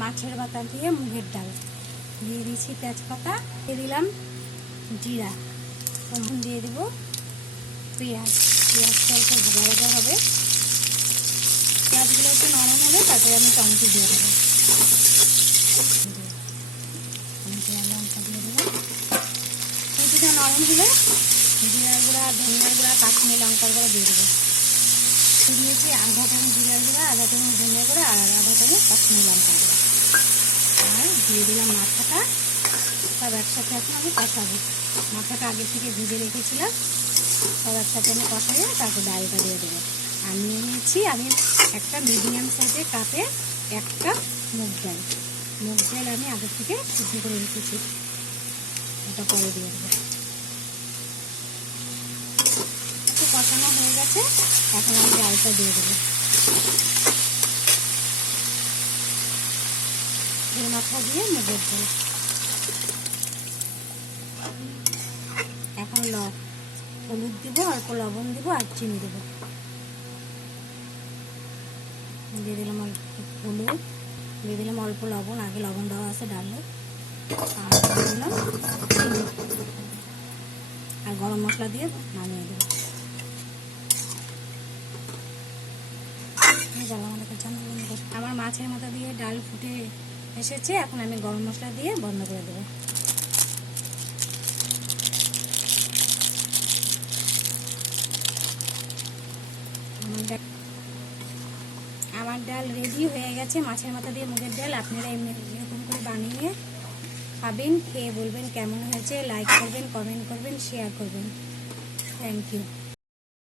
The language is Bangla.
মাছের মাথা দিয়ে মুগের ডাল দিয়ে দিয়েছি, তেজপাতা দিয়ে দিলাম, জিরা, তখন দিয়ে দিব পেঁয়াজ। পেঁয়াজটা একটু ভাজা ভাজা হবে, পেঁয়াজগুলো একটু নরম হলে তারপরে আমি টমেটো দিয়ে দেবো। লঙ্কা দিয়ে দেবো। টমেটোটা নরম হলে জিরার গুঁড়া, ধনিয়ার গুঁড়া, কাশ্মীরি লঙ্কার গুঁড়া দিয়ে দেবো। দিয়েছি আধা চামচ জিরার গুঁড়া, আধা চামচ ধনিয়া গুঁড়া আর আধা চামচ কাশ্মীরি লঙ্কার গুঁড়া। আর দিয়ে দিলাম মাথাটা, সব একসাথে এখন আমি কষাবো। মাথাটা আগে থেকে ভিজে রেখেছিলাম, সব একসাথে আমি কষাইয়ে তারপর ডালটা দিয়ে দেবো। আর নিয়ে নিয়েছি আমি একটা মিডিয়াম সাইজের কাপে 1 কাপ মুগ ডাল। মুগ ডাল আমি আগে থেকে সিদ্ধ করে রেখেছি, এটা পরে দিয়ে দেবো। একটু কষানো হয়ে গেছে, এখন আমি ডালটা দিয়ে দেবো। এর মাথা দিয়ে মুগের ডাল। এখন হলুদ দিব, অল্প লবণ দিব আর চিনি দেবো। দিয়ে দিলাম অল্প হলুদ, দিয়ে দিলাম অল্প লবণ, আগে লবণ দেওয়া আছে ডালে, আর দিয়ে দিলাম চিনি আর গরম মশলা দিয়ে নামিয়ে দেবো। আমার মাছের মাথা দিয়ে ডাল ফুটে এসেছে, এখন আমি গরম মশলা দিয়ে বন্ধ করে দেবো। আমার ডাল রেডি হয়ে গেছে, মাছের মাথা দিয়ে মুগের ডাল। আপনারা এরকম করে বানিয়ে খাবেন, খেয়ে বলবেন কেমন হয়েছে। লাইক করবেন, কমেন্ট করবেন, শেয়ার করবেন। Thank you.